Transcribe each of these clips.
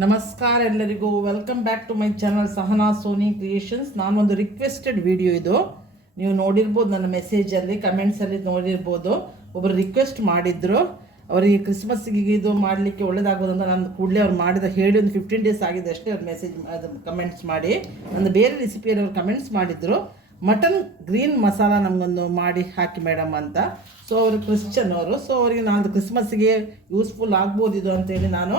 ನಮಸ್ಕಾರ ಎಲ್ಲರಿಗೂ, welcome back to my channel Sahana Soni creations. ನಾನೊಂದು ರಿಕ್ವೆಸ್ಟೆಡ್ ವಿಡಿಯೋ ಇದು. ನೀವು ನೋಡಿರ್ಬೋದು, ನನ್ನ ಮೆಸೇಜಲ್ಲಿ ಕಮೆಂಟ್ಸಲ್ಲಿ ನೋಡಿರ್ಬೋದು. ಒಬ್ಬರು ರಿಕ್ವೆಸ್ಟ್ ಮಾಡಿದ್ರು, ಅವರಿಗೆ ಕ್ರಿಸ್ಮಸ್ಗೆ ಇದು ಮಾಡಲಿಕ್ಕೆ ಒಳ್ಳೇದಾಗೋದು ಅಂತ. ನಾನು ಕೂಡಲೇ ಅವ್ರು ಮಾಡಿದ ಹೇಳಿ ಒಂದು 15 ಡೇಸ್ ಆಗಿದೆ ಅಷ್ಟೇ. ಅವ್ರು ಮೆಸೇಜ್ ಕಮೆಂಟ್ಸ್ ಮಾಡಿ ನಂದು ಬೇರೆ ರೆಸಿಪಿಯಲ್ಲಿ ಅವ್ರು ಕಮೆಂಟ್ಸ್ ಮಾಡಿದ್ರು, ಮಟನ್ ಗ್ರೀನ್ ಮಸಾಲ ನಮಗೊಂದು ಮಾಡಿ ಹಾಕಿ ಮೇಡಮ್ ಅಂತ. ಸೊ ಅವರು ಕ್ರಿಶ್ಚಿಯನ್ ಅವರು. ಸೊ ಅವರಿಗೆ ನಾನು ಕ್ರಿಸ್ಮಸ್ಗೆ ಯೂಸ್ಫುಲ್ ಆಗ್ಬೋದು ಇದು ಅಂತೇಳಿ ನಾನು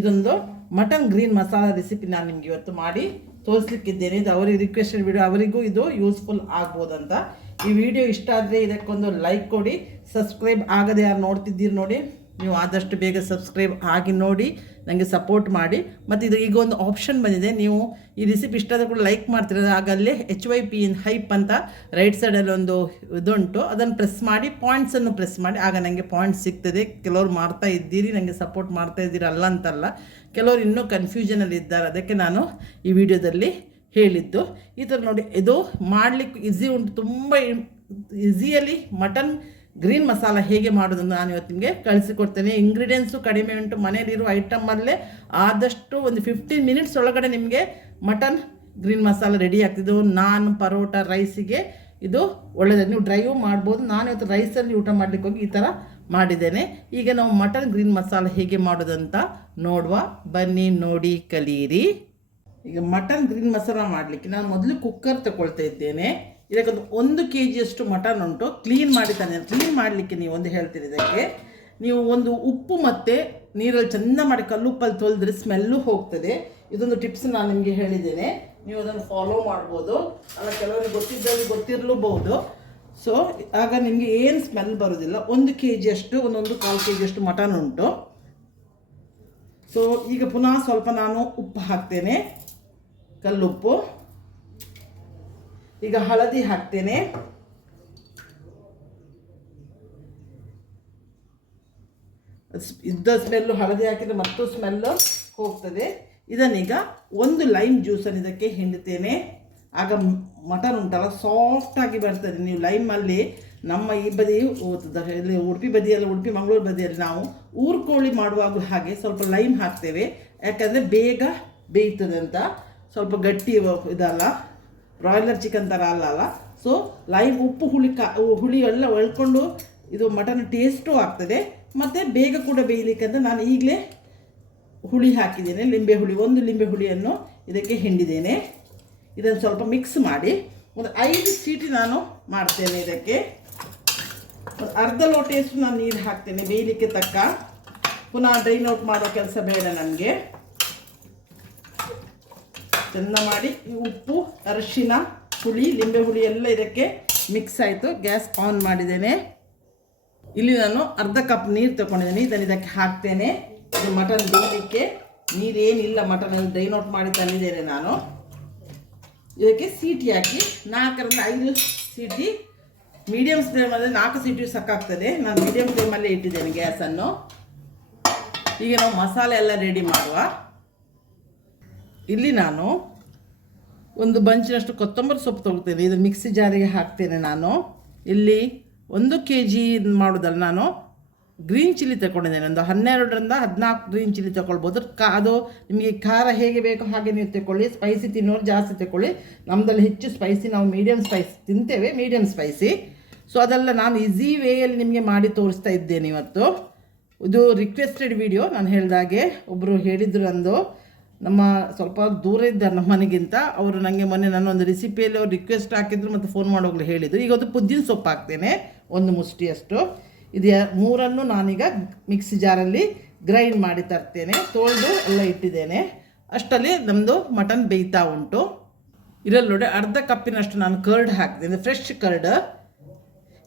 ಇದೊಂದು ಮಟನ್ ಗ್ರೀನ್ ಮಸಾಲ ರೆಸಿಪಿ ನಾನು ನಿಮ್ಗೆ ಇವತ್ತು ಮಾಡಿ ತೋರಿಸ್ಲಿಕ್ಕಿದ್ದೇನೆ. ಇದು ಅವರಿಗೆ ರಿಕ್ವೆಸ್ಟೆಡ್ ವಿಡಿಯೋ, ಅವರಿಗೂ ಇದು ಯೂಸ್ಫುಲ್ ಆಗ್ಬೋದಂತ. ಈ ವಿಡಿಯೋ ಇಷ್ಟ ಆದರೆ ಇದಕ್ಕೊಂದು ಲೈಕ್ ಕೊಡಿ. ಸಬ್ಸ್ಕ್ರೈಬ್ ಆಗದೆ ಯಾರು ನೋಡ್ತಿದ್ದೀರಿ ನೋಡಿ, ನೀವು ಆದಷ್ಟು ಬೇಗ ಸಬ್ಸ್ಕ್ರೈಬ್ ಆಗಿ ನೋಡಿ, ನನಗೆ ಸಪೋರ್ಟ್ ಮಾಡಿ. ಮತ್ತು ಇದು ಈಗ ಒಂದು ಆಪ್ಷನ್ ಬಂದಿದೆ, ನೀವು ಈ ರೆಸಿಪಿ ಇಷ್ಟ ಆದರೂ ಕೂಡ ಲೈಕ್ ಮಾಡ್ತೀರ. ಆಗಲ್ಲೇ HYP ಇನ್ ಹೈಪ್ ಅಂತ ರೈಟ್ ಸೈಡಲ್ಲಿ ಒಂದು ಇದುಂಟು, ಅದನ್ನು ಪ್ರೆಸ್ ಮಾಡಿ ಪಾಯಿಂಟ್ಸನ್ನು ಪ್ರೆಸ್ ಮಾಡಿ, ಆಗ ನನಗೆ ಪಾಯಿಂಟ್ಸ್ ಸಿಗ್ತದೆ. ಕೆಲವರು ಮಾಡ್ತಾ ಇದ್ದೀರಿ, ನನಗೆ ಸಪೋರ್ಟ್ ಮಾಡ್ತಾ ಇದ್ದೀರಿ, ಅಲ್ಲ ಅಂತಲ್ಲ. ಕೆಲವರು ಇನ್ನೂ ಕನ್ಫ್ಯೂಷನಲ್ಲಿ ಇದ್ದಾರೆ, ಅದಕ್ಕೆ ನಾನು ಈ ವಿಡಿಯೋದಲ್ಲಿ ಹೇಳಿದ್ದು. ಈ ಥರ ನೋಡಿ, ಇದು ಮಾಡಲಿಕ್ಕೆ ಈಸಿ ಉಂಟು, ತುಂಬ ಈಸಿಯಲ್ಲಿ ಮಟನ್ ಗ್ರೀನ್ ಮಸಾಲ ಹೇಗೆ ಮಾಡೋದನ್ನು ನಾನು ಇವತ್ತು ನಿಮಗೆ ಕಳಿಸಿಕೊಡ್ತೇನೆ. ಇಂಗ್ರೀಡಿಯೆಂಟ್ಸು ಕಡಿಮೆ ಉಂಟು, ಮನೆಯಲ್ಲಿರುವ ಐಟಮಲ್ಲೇ ಆದಷ್ಟು ಒಂದು 15 ಮಿನಿಟ್ಸ್ ಒಳಗಡೆ ನಿಮಗೆ ಮಟನ್ ಗ್ರೀನ್ ಮಸಾಲ ರೆಡಿ ಆಗ್ತಿದ್ದು. ನಾನ್, ಪರೋಟ, ರೈಸಿಗೆ ಇದು ಒಳ್ಳೆಯದು. ನೀವು ಡ್ರೈವು ಮಾಡ್ಬೋದು. ನಾನು ಇವತ್ತು ರೈಸಲ್ಲಿ ಊಟ ಮಾಡಲಿಕ್ಕೆ ಹೋಗಿ ಈ ಥರ ಮಾಡಿದ್ದೇನೆ. ಈಗ ನಾವು ಮಟನ್ ಗ್ರೀನ್ ಮಸಾಲ ಹೇಗೆ ಮಾಡೋದಂತ ನೋಡುವ ಬನ್ನಿ, ನೋಡಿ ಕಲೀರಿ. ಈಗ ಮಟನ್ ಗ್ರೀನ್ ಮಸಾಲ ಮಾಡಲಿಕ್ಕೆ ನಾನು ಮೊದಲು ಕುಕ್ಕರ್ ತಗೊಳ್ತಾ ಇದ್ದೇನೆ. ಇದಕ್ಕೊಂದು 1 kg ಮಟನ್ ಉಂಟು, ಕ್ಲೀನ್ ಮಾಡಿ ತಾನೆ. ಕ್ಲೀನ್ ಮಾಡಲಿಕ್ಕೆ ನೀವು ಒಂದು ಹೇಳ್ತೀರಿ, ಇದಕ್ಕೆ ನೀವು ಒಂದು ಉಪ್ಪು ಮತ್ತು ನೀರಲ್ಲಿ ಚೆಂದ ಮಾಡಿ ಕಲ್ಲುಪ್ಪಲ್ಲಿ ತೊಳೆದ್ರೆ ಸ್ಮೆಲ್ಲು ಹೋಗ್ತದೆ. ಇದೊಂದು ಟಿಪ್ಸ್ ನಾನು ನಿಮಗೆ ಹೇಳಿದ್ದೇನೆ, ನೀವು ಅದನ್ನು ಫಾಲೋ ಮಾಡ್ಬೋದು. ಅಲ್ಲ, ಕೆಲವರಿಗೆ ಗೊತ್ತಿದ್ದವ್ರಿಗೆ ಗೊತ್ತಿರಲೂಬಹುದು. ಸೊ ಆಗ ನಿಮಗೆ ಏನು ಸ್ಮೆಲ್ ಬರೋದಿಲ್ಲ. 1 kg ಒಂದೊಂದು 1/4 kg ಮಟನ್ ಉಂಟು. ಸೊ ಈಗ ಪುನಃ ಸ್ವಲ್ಪ ನಾನು ಉಪ್ಪು ಹಾಕ್ತೇನೆ, ಕಲ್ಲುಪ್ಪು. ಈಗ ಹಳದಿ ಹಾಕ್ತೇನೆ. ಇದ್ದ ಸ್ಮೆಲ್ಲು ಹಳದಿ ಹಾಕಿದರೆ ಮತ್ತು ಸ್ಮೆಲ್ಲು ಹೋಗ್ತದೆ. ಇದನ್ನೀಗ ಒಂದು ಲೈಮ್ ಜ್ಯೂಸನ್ನು ಇದಕ್ಕೆ ಹಿಂಡ್ತೇನೆ. ಆಗ ಮಟನ್ ಉಂಟಲ್ಲ ಸಾಫ್ಟಾಗಿ ಬರ್ತದೆ. ನೀವು ಲೈಮಲ್ಲಿ ನಮ್ಮ ಈ ಬದಿ ಇಲ್ಲಿ ಉಡುಪಿ ಬದಿಯಲ್ಲಿ, ಉಡುಪಿ ಮಂಗಳೂರು ಬದಿಯಲ್ಲಿ ನಾವು ಊರ್ಕೋಳಿ ಮಾಡುವಾಗ ಹಾಗೆ ಸ್ವಲ್ಪ ಲೈಮ್ ಹಾಕ್ತೇವೆ, ಯಾಕಂದರೆ ಬೇಗ ಬೇಯ್ತದೆ ಅಂತ. ಸ್ವಲ್ಪ ಗಟ್ಟಿ ಇದಲ್ಲ, ಬ್ರಾಯ್ಲರ್ ಚಿಕನ್ ಥರ ಅಲ್ಲ. ಸೊ ಲೈಮ್, ಉಪ್ಪು, ಹುಳಿ ಎಲ್ಲ ಒಳ್ಕೊಂಡು ಇದು ಮಟನ್ ಟೇಸ್ಟು ಆಗ್ತದೆ, ಮತ್ತು ಬೇಗ ಕೂಡ ಬೇಯಲಿಕ್ಕೆ ಅಂತ ನಾನು ಈಗಲೇ ಹುಳಿ ಹಾಕಿದ್ದೇನೆ. ಲಿಂಬೆ ಹುಳಿ, 1 ಲಿಂಬೆ ಹುಳಿಯನ್ನು ಇದಕ್ಕೆ ಹಿಂಡಿದ್ದೇನೆ. ಇದನ್ನು ಸ್ವಲ್ಪ ಮಿಕ್ಸ್ ಮಾಡಿ ಒಂದು 5 ಸೀಟಿ ನಾನು ಮಾಡ್ತೇನೆ. ಇದಕ್ಕೆ ಒಂದು ಅರ್ಧ ಲೋಟೆಯಷ್ಟು ನಾನು ನೀರು ಹಾಕ್ತೇನೆ ಬೇಯಲಿಕ್ಕೆ ತಕ್ಕ. ಪುನಃ ಡ್ರೈನ್ ಔಟ್ ಮಾಡೋ ಕೆಲಸ ಬೇಡ ನನಗೆ. ಚೆಂದ ಮಾಡಿ ಈ ಉಪ್ಪು, ಅರಿಶಿನ, ಹುಳಿ, ಲಿಂಬೆ ಹುಳಿ ಎಲ್ಲ ಇದಕ್ಕೆ ಮಿಕ್ಸ್ ಆಯಿತು. ಗ್ಯಾಸ್ ಆನ್ ಮಾಡಿದ್ದೇನೆ. ಇಲ್ಲಿ ನಾನು ಅರ್ಧ ಕಪ್ ನೀರು ತಗೊಂಡಿದ್ದೇನೆ, ಇದನ್ನು ಇದಕ್ಕೆ ಹಾಕ್ತೇನೆ. ಇದು ಮಟನ್ ಬೇಯಲಿಕ್ಕೆ ನೀರೇನಿಲ್ಲ, ಮಟನ್ ಡ್ರೈನ್ ಔಟ್ ಮಾಡಿ ತಂದಿದ್ದೇನೆ ನಾನು. ಇದಕ್ಕೆ ಸೀಟಿ ಹಾಕಿ 4ರಿಂದ 5 ಸೀಟಿ, ಮೀಡಿಯಮ್ ಫ್ಲೇಮಲ್ಲಿ 4 ಸೀಟಿ ಸಾಕಾಗ್ತದೆ. ನಾನು ಮೀಡಿಯಮ್ ಫ್ಲೇಮಲ್ಲೇ ಇಟ್ಟಿದ್ದೇನೆ ಗ್ಯಾಸನ್ನು. ಈಗ ನಾವು ಮಸಾಲೆ ಎಲ್ಲ ರೆಡಿ ಮಾಡುವ. ಇಲ್ಲಿ ನಾನು ಒಂದು ಬಂಚಿನಷ್ಟು ಕೊತ್ತಂಬರಿ ಸೊಪ್ಪು ತೊಗೊಳ್ತೇನೆ. ಇದು ಮಿಕ್ಸಿ ಜಾರಿಗೆ ಹಾಕ್ತೇನೆ ನಾನು. ಇಲ್ಲಿ 1 kg ಮಾಡೋದಲ್ಲ, ನಾನು ಗ್ರೀನ್ ಚಿಲ್ಲಿ ತಗೊಂಡಿದ್ದೇನೆ. ಒಂದು 12ರಿಂದ 14 ಗ್ರೀನ್ ಚಿಲ್ಲಿ ತಗೊಳ್ಬೋದು. ಅದು ನಿಮಗೆ ಖಾರ ಹೇಗೆ ಬೇಕೋ ಹಾಗೆ ನೀವು ತಗೊಳ್ಳಿ. ಸ್ಪೈಸಿ ತಿನ್ನೋರು ಜಾಸ್ತಿ ತಗೊಳ್ಳಿ. ನಮ್ಮದಲ್ಲಿ ಹೆಚ್ಚು ಸ್ಪೈಸಿ, ನಾವು ಮೀಡಿಯಮ್ ಸ್ಪೈಸಿ ತಿಂತೇವೆ, ಮೀಡಿಯಮ್ ಸ್ಪೈಸಿ. ಸೊ ಅದೆಲ್ಲ ನಾನು ಈಸಿ ವೇಯಲ್ಲಿ ನಿಮಗೆ ಮಾಡಿ ತೋರಿಸ್ತಾ ಇದ್ದೇನೆ ಇವತ್ತು. ಇದು ರಿಕ್ವೆಸ್ಟೆಡ್ ವಿಡಿಯೋ. ನಾನು ಹೇಳಿದಾಗೆ ಒಬ್ಬರು ಹೇಳಿದರು, ಅಂದು ನಮ್ಮ ಸ್ವಲ್ಪ ದೂರ ಇದ್ದಾರೆ ನಮ್ಮ ಮನೆಗಿಂತ. ಅವರು ನನಗೆ ಮೊನ್ನೆ ನನ್ನೊಂದು ರೆಸಿಪಿಯಲ್ಲಿ ಅವ್ರು ರಿಕ್ವೆಸ್ಟ್ ಹಾಕಿದ್ರು ಮತ್ತು ಫೋನ್ ಮಾಡೋಗ್ಲು ಹೇಳಿದರು. ಈಗ ಅದು ಪುದೀನ ಸೊಪ್ಪು ಹಾಕ್ತೇನೆ, 1 ಮುಷ್ಟಿಯಷ್ಟು. ಇದು 3 ನಾನೀಗ ಮಿಕ್ಸಿ ಜಾರಲ್ಲಿ ಗ್ರೈಂಡ್ ಮಾಡಿ ತರ್ತೇನೆ. ತೊಳೆದು ಎಲ್ಲ ಇಟ್ಟಿದ್ದೇನೆ. ಅಷ್ಟರಲ್ಲಿ ನಮ್ಮದು ಮಟನ್ ಬೇಯ್ತಾ ಉಂಟು. ಇದರಲ್ಲಿ ನೋಡಿ ಅರ್ಧ ಕಪ್ಪಿನಷ್ಟು ನಾನು ಕರ್ಡ್ ಹಾಕ್ತೇನೆ, ಫ್ರೆಶ್ ಕರ್ಡ್.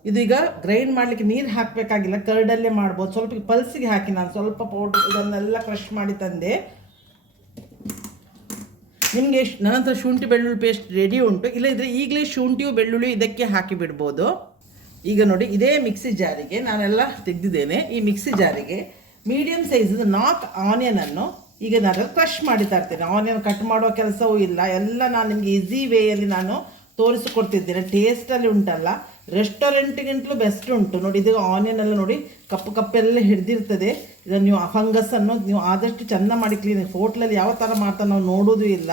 ಇದೀಗ ಗ್ರೈಂಡ್ ಮಾಡಲಿಕ್ಕೆ ನೀರು ಹಾಕಬೇಕಾಗಿಲ್ಲ, ಕರ್ಡಲ್ಲೇ ಮಾಡ್ಬೋದು. ಸ್ವಲ್ಪ ಪಲ್ಸಿಗೆ ಹಾಕಿ ನಾನು ಸ್ವಲ್ಪ ಪೌಡರ್ ಇದನ್ನೆಲ್ಲ ಕ್ರಷ್ ಮಾಡಿ ತಂದೆ. ನಿಮಗೆ ನನ್ನ ಹತ್ರ ಶುಂಠಿ ಬೆಳ್ಳುಳ್ಳಿ ಪೇಸ್ಟ್ ರೆಡಿ ಉಂಟು, ಇಲ್ಲದಿದ್ದರೆ ಈಗಲೇ ಶುಂಠಿಯು ಬೆಳ್ಳುಳ್ಳಿ ಇದಕ್ಕೆ ಹಾಕಿ ಬಿಡ್ಬೋದು. ಈಗ ನೋಡಿ, ಇದೇ ಮಿಕ್ಸಿ ಜಾರಿಗೆ ನಾನೆಲ್ಲ ತೆಗೆದಿದ್ದೇನೆ. ಈ ಮಿಕ್ಸಿ ಜಾರಿಗೆ ಮೀಡಿಯಮ್ ಸೈಜ್ 4 ಆನಿಯನನ್ನು ಈಗ ನಾನು ಕ್ರಷ್ ಮಾಡಿ ತರ್ತೇನೆ. ಆನಿಯನ್ ಕಟ್ ಮಾಡೋ ಕೆಲಸವೂ ಇಲ್ಲ, ಎಲ್ಲ ನಾನು ನಿಮಗೆ ಈಸಿ ವೇಯಲ್ಲಿ ನಾನು ತೋರಿಸಿಕೊಡ್ತಿದ್ದೇನೆ. ಟೇಸ್ಟಲ್ಲಿ ಉಂಟಲ್ಲ, ರೆಸ್ಟೋರೆಂಟ್ಗಿಂತಲೂ ಬೆಸ್ಟ್ ಉಂಟು ನೋಡಿ. ಇದು ಆನಿಯನ್ ಎಲ್ಲ ನೋಡಿ ಕಪ್ಪೆಲ್ಲ ಹಿಡಿದಿರ್ತದೆ. ಇದನ್ನು ನೀವು ಫಂಗಸ್ ಅನ್ನೋದು ನೀವು ಆದಷ್ಟು ಚೆಂದ ಮಾಡಿ ಕ್ಲೀನ್. ಹೋಟ್ಲಲ್ಲಿ ಯಾವ ಥರ ಮಾಡ್ತಾರೆ ನಾವು ನೋಡೋದು ಇಲ್ಲ.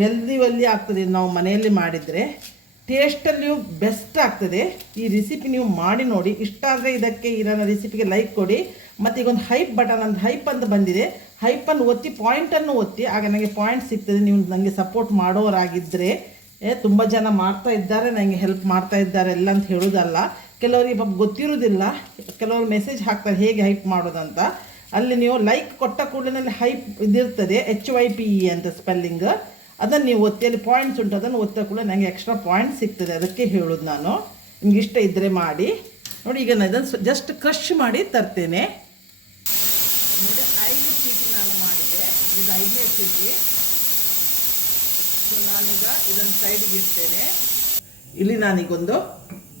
ಹೆಲ್ದಿ ಆಗ್ತದೆ ನಾವು ಮನೆಯಲ್ಲಿ ಮಾಡಿದರೆ. ಟೇಸ್ಟಲ್ಲಿಯೂ ಬೆಸ್ಟ್ ಆಗ್ತದೆ. ಈ ರೆಸಿಪಿ ನೀವು ಮಾಡಿ ನೋಡಿ. ಇಷ್ಟ ಆದರೆ ಇದಕ್ಕೆ ಈ ನನ್ನ ರೆಸಿಪಿಗೆ ಲೈಕ್ ಕೊಡಿ. ಮತ್ತು ಈಗ ಒಂದು ಹೈಪ್ ಬಟನ್ ಅಂತ ಹೈಪ್ ಅಂತ ಬಂದಿದೆ, ಹೈಪನ್ನು ಒತ್ತಿ ಪಾಯಿಂಟನ್ನು ಒತ್ತಿ, ಆಗ ನನಗೆ ಪಾಯಿಂಟ್ ಸಿಗ್ತದೆ. ನೀವು ನನಗೆ ಸಪೋರ್ಟ್ ಮಾಡೋರಾಗಿದ್ದರೆ. ತುಂಬ ಜನ ಮಾಡ್ತಾ ಇದ್ದಾರೆ, ನನಗೆ ಹೆಲ್ಪ್ ಮಾಡ್ತಾ ಇದ್ದಾರೆ ಎಲ್ಲ ಅಂತ ಹೇಳೋದಲ್ಲ. ಕೆಲವರಿಗೆ ಗೊತ್ತಿರೋದಿಲ್ಲ, ಕೆಲವರು ಮೆಸೇಜ್ ಹಾಕ್ತಾರೆ ಹೇಗೆ ಹೈಪ್ ಮಾಡೋದಂತ. ಅಲ್ಲಿ ನೀವು ಲೈಕ್ ಕೊಟ್ಟ ಕೂಡಲೇ ಹೈಪ್ ಇದಿರ್ತದೆ, HYPE ಅಂತ ಸ್ಪೆಲ್ಲಿಂಗ್. ಅದನ್ನು ನೀವು ಒತ್ತಿ, ಅಲ್ಲಿ ಪಾಯಿಂಟ್ಸ್ ಉಂಟು, ಅದನ್ನು ಒತ್ತ ಕೂಡ ನನಗೆ ಎಕ್ಸ್ಟ್ರಾ ಪಾಯಿಂಟ್ ಸಿಗ್ತದೆ. ಅದಕ್ಕೆ ಹೇಳೋದು ನಾನು. ನಿಮ್ಗೆ ಇಷ್ಟ ಇದ್ದರೆ ಮಾಡಿ ನೋಡಿ. ಈಗ ನಾನು ಇದನ್ನು ಜಸ್ಟ್ ಕ್ರಷ್ ಮಾಡಿ ತರ್ತೇನೆ ನೋಡಿ. 5 ಚೀಟಿ ನಾನು ಮಾಡಿದೆ, ಇದು 5ನೇ ಚೀಟಿ. ಸೊ ನಾನೀಗ ಇದನ್ನು ಸೈಡಿಗೆ ಇಡ್ತೇನೆ. ಇಲ್ಲಿ ನಾನೀಗೊಂದು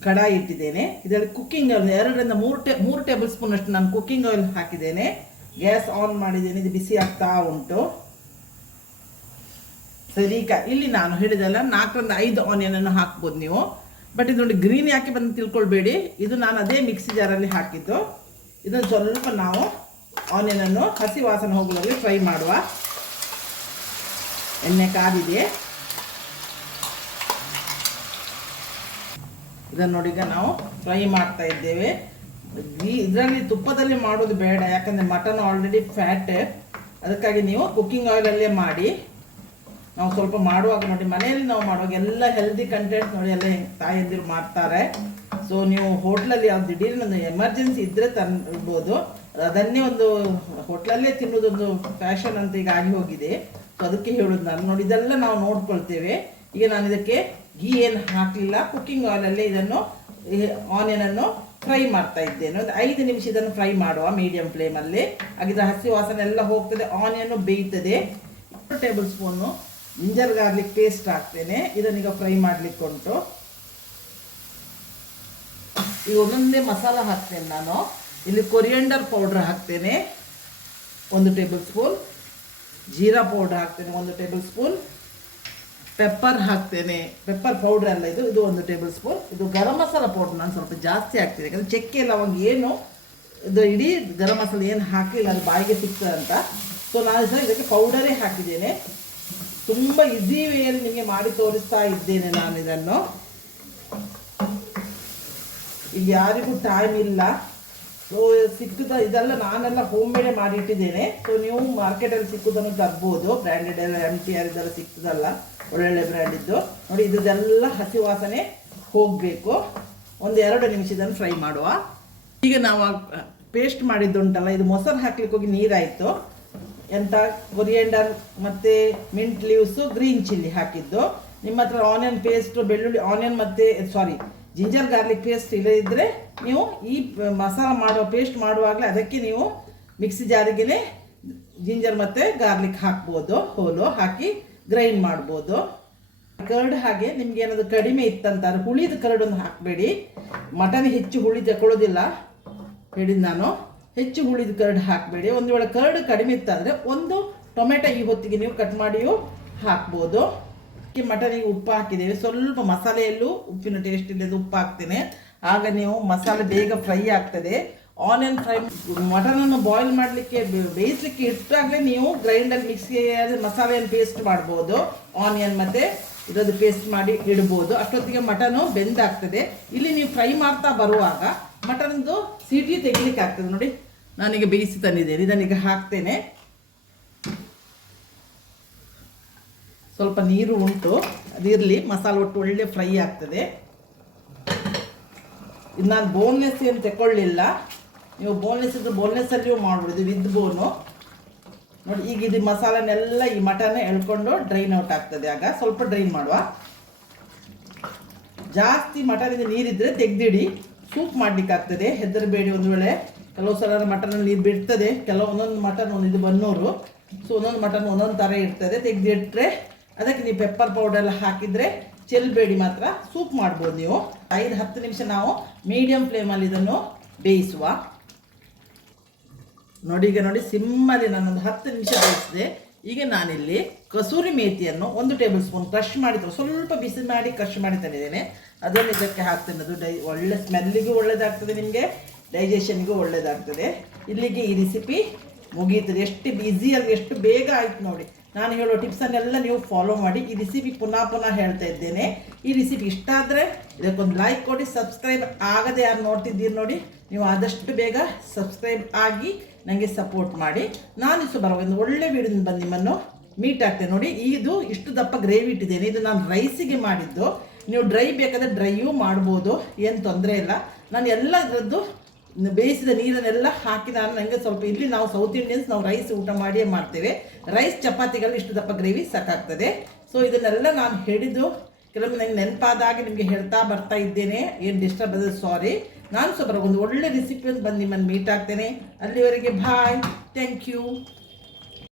ಕಡಾಯಿ ಇಟ್ಟಿದ್ದೇನೆ. ಇದರಲ್ಲಿ ಕುಕ್ಕಿಂಗ್ ಆಯಿಲ್ 2ರಿಂದ 3 ಟೇಬಲ್ ಸ್ಪೂನ್ ಅಷ್ಟು ನಾನು ಕುಕ್ಕಿಂಗ್ ಆಯಿಲ್ ಹಾಕಿದ್ದೇನೆ. ಗ್ಯಾಸ್ ಆನ್ ಮಾಡಿದ್ದೇನೆ, ಇದು ಬಿಸಿ ಆಗ್ತಾ ಉಂಟು. ಸರಿ, ಈಗ ಇಲ್ಲಿ ನಾನು ಹೇಳಿದೆಲ್ಲ 4ರಿಂದ 5 ಆನಿಯನನ್ನು ಹಾಕ್ಬೋದು ನೀವು. ಬಟ್ ಇದು ನೋಡಿ ಗ್ರೀನ್ ಯಾಕೆ ಬಂದು ತಿಳ್ಕೊಳ್ಬೇಡಿ, ಇದು ನಾನು ಅದೇ ಮಿಕ್ಸಿ ಜಾರಲ್ಲಿ ಹಾಕಿದ್ದು. ಇದನ್ನು ಸ್ವಲ್ಪ ನಾವು ಆನಿಯನನ್ನು ಹಸಿ ವಾಸನೆ ಹೋಗುವವರೆಗೆ ಫ್ರೈ ಮಾಡುವ. ಎಣ್ಣೆ ಕಾದಿದೆ. ಇದನ್ನು ನೋಡಿ ಈಗ ನಾವು ಫ್ರೈ ಮಾಡ್ತಾ ಇದ್ದೇವೆ. ಇದರಲ್ಲಿ ತುಪ್ಪದಲ್ಲಿ ಮಾಡೋದು ಬೇಡ, ಯಾಕಂದರೆ ಮಟನ್ ಆಲ್ರೆಡಿ ಫ್ಯಾಟ್. ಅದಕ್ಕಾಗಿ ನೀವು ಕುಕ್ಕಿಂಗ್ ಆಯಿಲಲ್ಲೇ ಮಾಡಿ. ನಾವು ಸ್ವಲ್ಪ ಮಾಡುವಾಗ ನೋಡಿ, ಮನೆಯಲ್ಲಿ ನಾವು ಮಾಡುವಾಗ ಎಲ್ಲ ಹೆಲ್ದಿ ಕಂಟೆಂಟ್ ನೋಡಿ ಎಲ್ಲ ತಾಯಂದಿರು ಮಾಡ್ತಾರೆ. ಸೊ ನೀವು ಹೋಟ್ಲಲ್ಲಿ ಯಾವ್ದು ದಿಢೀರ್ನೊಂದು ಎಮರ್ಜೆನ್ಸಿ ಇದ್ದರೆ ತರ್ಬೋದು. ಅದನ್ನೇ ಒಂದು ಹೋಟ್ಲಲ್ಲೇ ತಿನ್ನೋದೊಂದು ಫ್ಯಾಷನ್ ಅಂತ ಈಗ ಆಗಿ ಹೋಗಿದೆ. ಸೊ ಅದಕ್ಕೆ ಹೇಳೋದು ನಾನು ನೋಡಿ. ಇದೆಲ್ಲ ನಾವು ನೋಡ್ಕೊಳ್ತೇವೆ. ಈಗ ನಾನು ಇದಕ್ಕೆ ಗೀ ಏನು ಹಾಕಲಿಲ್ಲ, ಕುಕ್ಕಿಂಗ್ ಆಯಿಲಲ್ಲೇ ಇದನ್ನು ಆನಿಯನನ್ನು ಫ್ರೈ ಮಾಡ್ತಾ ಇದ್ದೇನೆ. ಒಂದು 5 ನಿಮಿಷ ಇದನ್ನು ಫ್ರೈ ಮಾಡುವ ಮೀಡಿಯಂ ಫ್ಲೇಮಲ್ಲಿ. ಹಾಗಿದ್ರೆ ಹಸಿ ವಾಸನೆ ಎಲ್ಲ ಹೋಗ್ತದೆ, ಆನಿಯನ್ನು ಬೇಯ್ತದೆ. 2 table spoon ginger garlic paste ಹಾಕ್ತೇನೆ. ಇದನ್ನೀಗ ಫ್ರೈ ಮಾಡಲಿಕ್ಕೆ ಉಂಟು. ಈಗ ಒಂದೊಂದೇ ಮಸಾಲ ಹಾಕ್ತೇನೆ ನಾನು. ಇಲ್ಲಿ ಕೊರಿಯಂಡರ್ ಪೌಡ್ರ್ ಹಾಕ್ತೇನೆ 1 ಟೇಬಲ್ ಸ್ಪೂನ್, ಜೀರಾ ಪೌಡ್ರ್ ಹಾಕ್ತೇನೆ 1 ಟೇಬಲ್ ಸ್ಪೂನ್, ಪೆಪ್ಪರ್ ಹಾಕ್ತೇನೆ. ಪೆಪ್ಪರ್ ಪೌಡ್ರ್ ಅಲ್ಲ ಇದು 1 ಟೇಬಲ್ ಸ್ಪೂನ್. ಇದು ಗರಂ ಮಸಾಲ ಪೌಡ್ರ್ ನಾನು ಸ್ವಲ್ಪ ಜಾಸ್ತಿ ಹಾಕ್ತೇನೆ, ಯಾಕಂದರೆ ಚಕ್ಕೆ ಲವಂಗ ಏನು ಇದು ಇಡೀ ಗರಂ ಮಸಾಲ ಏನು ಹಾಕಲಿಲ್ಲ, ಅದು ಬಾಯಿಗೆ ಸಿಗ್ತದೆ ಅಂತ. ಸೊ ನಾನು ಸಹ ಇದಕ್ಕೆ ಪೌಡರೇ ಹಾಕಿದ್ದೇನೆ. ತುಂಬ ಈಸಿ ವೇಯಲ್ಲಿ ನಿಮಗೆ ಮಾಡಿ ತೋರಿಸ್ತಾ ಇದ್ದೇನೆ ನಾನು ಇದನ್ನು. ಇಲ್ಲಿ ಯಾರಿಗೂ ಟೈಮ್ ಇಲ್ಲ. ಸೊ ಇದೆಲ್ಲ ನಾನೆಲ್ಲ ಹೋಮ್ ಮೇಡೇ ಮಾಡಿ ಇಟ್ಟಿದ್ದೇನೆ. ಸೊ ನೀವು ಮಾರ್ಕೆಟಲ್ಲಿ ಸಿಕ್ಕುದನ್ನು ತರ್ಬೋದು. ಬ್ರ್ಯಾಂಡೆಡ್ ಎಲ್ಲ MTR ಇದೆಲ್ಲ ಸಿಗ್ತದಲ್ಲ, ಒಳ್ಳೊಳ್ಳೆ ಬ್ರ್ಯಾಂಡಿದ್ದು ನೋಡಿ. ಇದೆಲ್ಲ ಹಸಿ ವಾಸನೆ ಹೋಗಬೇಕು. 1-2 ನಿಮಿಷ ಇದನ್ನು ಫ್ರೈ ಮಾಡುವ. ಈಗ ನಾವು ಪೇಸ್ಟ್ ಮಾಡಿದ್ದುಂಟಲ್ಲ, ಇದು ಮೊಸರು ಹಾಕ್ಲಿಕ್ಕೆ ಹೋಗಿ ನೀರಾಯಿತು. ಎಂಥ ಕೊರಿಯಂಡರ್ ಮತ್ತು ಮಿಂಟ್ ಲೀವ್ಸು, ಗ್ರೀನ್ ಚಿಲ್ಲಿ ಹಾಕಿದ್ದು. ನಿಮ್ಮ ಹತ್ರ ಆನಿಯನ್ ಪೇಸ್ಟು, ಬೆಳ್ಳುಳ್ಳಿ ಆನಿಯನ್ ಮತ್ತು ಜಿಂಜರ್ ಗಾರ್ಲಿಕ್ ಪೇಸ್ಟ್ ಇಲ್ಲದಿದ್ದರೆ ನೀವು ಈ ಮಸಾಲ ಮಾಡುವ ಪೇಸ್ಟ್ ಮಾಡುವಾಗಲೇ ಅದಕ್ಕೆ ನೀವು ಮಿಕ್ಸಿ ಜಾರಿಗೆನೆ ಜಿಂಜರ್ ಮತ್ತು ಗಾರ್ಲಿಕ್ ಹಾಕ್ಬೋದು. ಹೋಲು ಹಾಕಿ ಗ್ರೈಂಡ್ ಮಾಡ್ಬೋದು. ಕರ್ಡ್ ಹಾಗೆ ನಿಮ್ಗೆ ಏನಾದರೂ ಕಡಿಮೆ ಇತ್ತಂತಾರೆ ಹುಳಿದ ಕರ್ಡನ್ನು ಹಾಕಬೇಡಿ. ಮಟನ್ ಹೆಚ್ಚು ಹುಳಿ ತಗೊಳ್ಳೋದಿಲ್ಲ ಹೇಳಿದ್ದು ನಾನು. ಹೆಚ್ಚು ಹುಳಿದ ಕರ್ಡ್ ಹಾಕಬೇಡಿ. ಒಂದು ವೇಳೆ ಕರ್ಡ್ ಕಡಿಮೆ ಇತ್ತಂದರೆ 1 ಟೊಮೆಟೊ ಈ ಹೊತ್ತಿಗೆ ನೀವು ಕಟ್ ಮಾಡಿಯೂ ಹಾಕ್ಬೋದು. ಮಟನಿಗೆ ಉಪ್ಪು ಹಾಕಿದ್ದೇವೆ. ಸ್ವಲ್ಪ ಮಸಾಲೆಯಲ್ಲೂ ಉಪ್ಪಿನ ಟೇಸ್ಟ್ ಇಲ್ಲದೆ ಉಪ್ಪು ಹಾಕ್ತೇನೆ. ಆಗ ನೀವು ಮಸಾಲೆ ಬೇಗ ಫ್ರೈ ಆಗ್ತದೆ. ಆನಿಯನ್ ಫ್ರೈ ಮಟನನ್ನು ಬಾಯ್ಲ್ ಮಾಡಲಿಕ್ಕೆ ಬೇಯಿಸಲಿಕ್ಕೆ ಇಟ್ಟಾಗಲೇ ನೀವು ಗ್ರೈಂಡರ್ ಮಿಕ್ಸಿಗೆ ಮಸಾಲೆಯನ್ನು ಪೇಸ್ಟ್ ಮಾಡ್ಬೋದು. ಆನಿಯನ್ ಮತ್ತು ಇದರದ್ದು ಪೇಸ್ಟ್ ಮಾಡಿ ಇಡ್ಬೋದು. ಅಷ್ಟೊತ್ತಿಗೆ ಮಟನು ಬೆಂದಾಗ್ತದೆ. ಇಲ್ಲಿ ನೀವು ಫ್ರೈ ಮಾಡ್ತಾ ಬರುವಾಗ ಮಟನ್ದು ಸೀಟಿ ತೆಗಿಲಿಕ್ಕೆ ಆಗ್ತದೆ ನೋಡಿ. ನಾನೀಗ ಬೇಯಿಸಿ ತಂದಿದ್ದೇನೆ, ಇದನ್ನೀಗ ಹಾಕ್ತೇನೆ. ಸ್ವಲ್ಪ ನೀರು ಉಂಟು, ಅದಿರಲಿ, ಮಸಾಲೆ ಒಟ್ಟು ಒಳ್ಳೆ ಫ್ರೈ ಆಗ್ತದೆ. ಇದು ನಾನು ಬೋನ್ಲೆಸ್ ಏನು ತಗೊಳ್ಳಿಲ್ಲ. ನೀವು ಬೋನ್ಲೆಸ್ ಇದ್ದರೆ ಬೋನ್ಲೆಸ್ಸಲ್ಲಿಯೂ ಮಾಡ್ಬೋದು, ವಿತ್ ಬೋನು ನೋಡಿ. ಈಗ ಇದು ಮಸಾಲೆನೆಲ್ಲ ಈ ಮಟನ್ ಎಳ್ಕೊಂಡು ಡ್ರೈನ್ ಔಟ್ ಆಗ್ತದೆ. ಆಗ ಸ್ವಲ್ಪ ಡ್ರೈನ್ ಮಾಡುವ. ಜಾಸ್ತಿ ಮಟನಿಗೆ ನೀರಿದ್ದರೆ ತೆಗೆದಿಡಿ, ಸೂಪ್ ಮಾಡಲಿಕ್ಕಾಗ್ತದೆ. ಹೆದರಬೇಡಿ. ಒಂದು ವೇಳೆ ಕೆಲವು ಸಲ ಮಟನಲ್ಲಿ ನೀರು ಬಿಡ್ತದೆ, ಒಂದೊಂದು ಮಟನ್ ಇದು ಬನ್ನೂರು. ಸೊ ಒಂದೊಂದು ಮಟನ್ ಒಂದೊಂದು ಥರ ಇರ್ತದೆ. ತೆಗೆದಿಟ್ಟರೆ ಅದಕ್ಕೆ ನೀವು ಪೆಪ್ಪರ್ ಪೌಡರ್ ಹಾಕಿದರೆ ಚೆಲ್ಲಬೇಡಿ, ಮಾತ್ರ ಸೂಪ್ ಮಾಡ್ಬೋದು ನೀವು. 5-10 ನಿಮಿಷ ನಾವು ಮೀಡಿಯಂ ಫ್ಲೇಮಲ್ಲಿ ಇದನ್ನು ಬೇಯಿಸುವ. ನೋಡಿ ಈಗ ನೋಡಿ, ಸಿಮ್ಮಲ್ಲಿ ನಾನೊಂದು 10 ನಿಮಿಷ ಬೇಯಿಸಿದೆ. ಈಗ ನಾನಿಲ್ಲಿ ಕಸೂರಿ ಮೇಥಿಯನ್ನು 1 ಟೇಬಲ್ ಸ್ಪೂನ್ ಕ್ರಷ್ ಮಾಡಿ ಸ್ವಲ್ಪ ಬಿಸಿ ಮಾಡಿ ಕ್ರಷ್ ಮಾಡಿ ತಂದಿದ್ದೇನೆ. ಅದನ್ನು ಇದಕ್ಕೆ ಹಾಕ್ತೇನೆ. ಅದು ಒಳ್ಳೆ ಸ್ಮೆಲ್ಲಿಗೂ ಒಳ್ಳೆಯದಾಗ್ತದೆ, ನಿಮಗೆ ಡೈಜೆಷನ್ಗೂ ಒಳ್ಳೆಯದಾಗ್ತದೆ. ಇಲ್ಲಿಗೆ ಈ ರೆಸಿಪಿ ಮುಗೀತದೆ. ಎಷ್ಟು ಈಸಿಯಾಗಿ ಎಷ್ಟು ಬೇಗ ಆಯ್ತು ನೋಡಿ. ನಾನು ಹೇಳೋ ಟಿಪ್ಸನ್ನೆಲ್ಲ ನೀವು ಫಾಲೋ ಮಾಡಿ. ಈ ರೆಸಿಪಿ ಪುನಃ ಹೇಳ್ತಾ ಇದ್ದೇನೆ. ಈ ರೆಸಿಪಿ ಇಷ್ಟ ಆದರೆ ಇದಕ್ಕೊಂದು ಲೈಕ್ ಕೊಡಿ. ಸಬ್ಸ್ಕ್ರೈಬ್ ಆಗದೆ ಯಾರು ನೋಡ್ತಿದ್ದೀರಿ ನೋಡಿ, ನೀವು ಆದಷ್ಟು ಬೇಗ ಸಬ್ಸ್ಕ್ರೈಬ್ ಆಗಿ ನನಗೆ ಸಪೋರ್ಟ್ ಮಾಡಿ. ನಾನು ಬರೋ ಒಂದು ಒಳ್ಳೆ ವಿಡಿಯೋದಿಂದ ಬಂದು ನಿಮ್ಮನ್ನು ಮೀಟ್ ಆಗ್ತೇನೆ ನೋಡಿ. ಇದು ಇಷ್ಟು ದಪ್ಪ ಗ್ರೇವಿ ಇಟ್ಟಿದ್ದೇನೆ. ಇದು ನಾನು ರೈಸಿಗೆ ಮಾಡಿದ್ದು. ನೀವು ಡ್ರೈ ಬೇಕಾದರೆ ಡ್ರೈಯೂ ಮಾಡ್ಬೋದು, ಏನು ತೊಂದರೆ ಇಲ್ಲ. ನಾನು ಎಲ್ಲದರದ್ದು ಬೇಯಿಸಿದ ನೀರನ್ನೆಲ್ಲ ಹಾಕಿ ನನಗೆ ಸ್ವಲ್ಪ, ಇಲ್ಲಿ ನಾವು ಸೌತ್ ಇಂಡಿಯನ್ಸ್ ನಾವು ರೈಸ್ ಊಟ ಮಾಡಿಯೇ ಮಾಡ್ತೇವೆ. ರೈಸ್ ಚಪಾತಿಗಳು ಇಷ್ಟು ದಪ್ಪ ಗ್ರೇವಿ ಸಾಕಾಗ್ತದೆ. ಸೊ ಇದನ್ನೆಲ್ಲ ನಾನು ಹಿಡಿದು ಕೆಲವೊಮ್ಮೆ ನನಗೆ ನೆನಪಾದಾಗಿ ನಿಮಗೆ ಹೇಳ್ತಾ ಬರ್ತಾ ಇದ್ದೇನೆ. ಏನು ಡಿಸ್ಟರ್ಬ್ ಆದ್ರೆ ಸಾರಿ. ನಾನು ಸ್ವಲ್ಪ ಒಂದು ಒಳ್ಳೆ ರೆಸಿಪಿ ಬಂದು ನಿಮ್ಮನ್ನು ಮೀಟ್ ಆಗ್ತೇನೆ. ಅಲ್ಲಿವರೆಗೆ ಬಾಯ್, ಥ್ಯಾಂಕ್ ಯು.